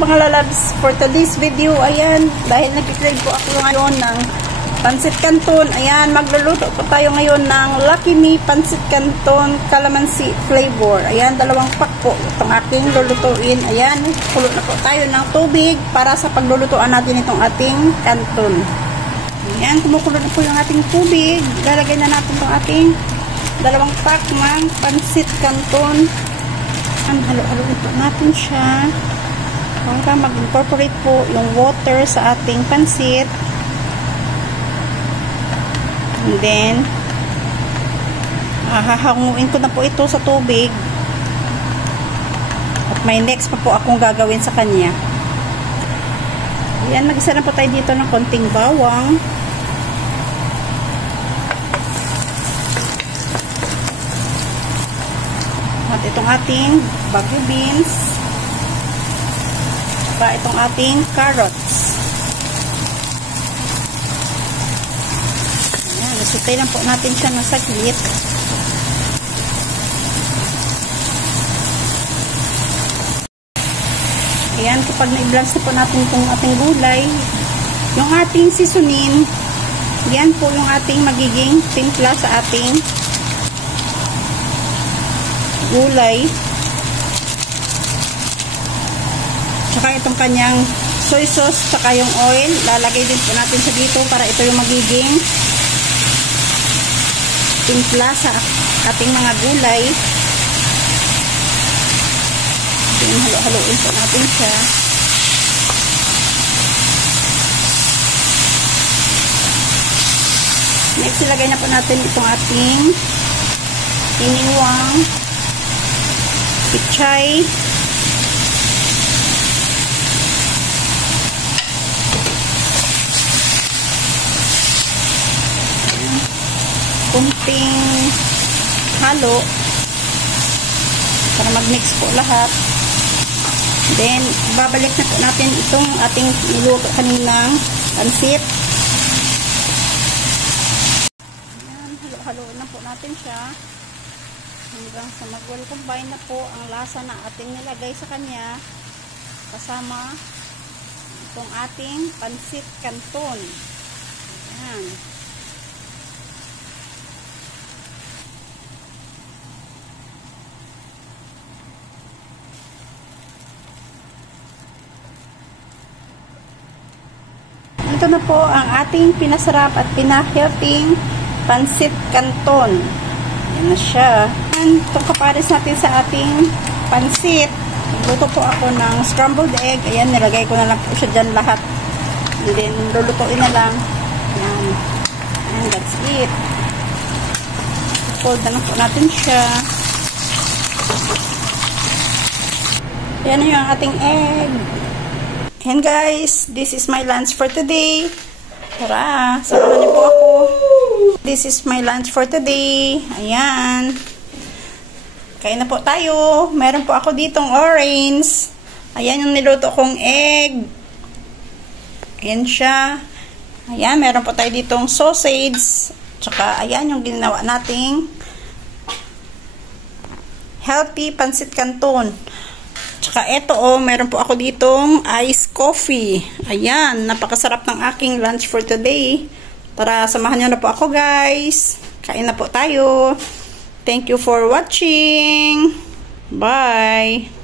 mga lalabs, for today's video, ayan, dahil nag-crave po ako ngayon ng Pancit Canton. Ayan, magluluto po tayo ngayon ng Lucky Me Pancit Canton Calamansi flavor. Ayan, 2 pack po itong ating lulutuin. Ayan, kulo na po tayo ng tubig para sa paglulutuan natin itong ating canton. Ayan, kumukulo na po yung ating tubig. Lalagay na natin itong ating 2 pack ng Pancit Canton. Halo-halo po natin siya para mag-incorporate po yung water sa ating pansit. And then hahanguin ko na po ito sa tubig. At may next pa po akong gagawin sa kanya. Ayan, mag-isa na po tayo dito ng konting bawang. At itong ating bagu beans. Pa itong ating carrots. Ayan, nasutay lang po natin siya ng saglit. Ayan, kapag na-i-blanch na po natin itong ating gulay, yung ating seasoning, yan po yung ating magiging timpla sa ating gulay. Tsaka itong kanyang soy sauce, tsaka yung oil, lalagay din po natin sa dito para ito yung magiging timpla sa ating mga gulay. Then, halo-haloin po natin siya. Next, ilagay na po natin itong ating iniwang pichay. Kunting halo para mag-mix po lahat. Then, babalik na po natin itong ating niluto kaninang pansit. Ayan, halo-halo na po natin siya hanggang sa mag-well combine na po ang lasa na ating nilagay sa kanya kasama itong ating Pancit Canton. Ayan. Ito na po ang ating pinasarap at pinahealthing Pancit Canton. Ayan na siya. Itong kapares natin sa ating pansit. Luto po ako ng scrambled egg. Ayan, nilagay ko na lang po siya dyan lahat. And then, lulutuin na lang. Ayan. And that's it. Fold na lang po natin siya. Ayan na yung ating egg. And guys, this is my lunch for today. Tara, samahan niyo po ako. This is my lunch for today. Ayan. Kain na po tayo. Meron po ako ditong orange. Ayan yung niluto kong egg. Ayan siya. Ayan, meron po tayo ditong sausage. Tsaka, ayan yung ginawa nating healthy Pancit Canton. Tsaka eto meron po ako ditong iced coffee. Ayan, napakasarap ng aking lunch for today. Tara, samahan niyo na po ako guys. Kain na po tayo. Thank you for watching. Bye.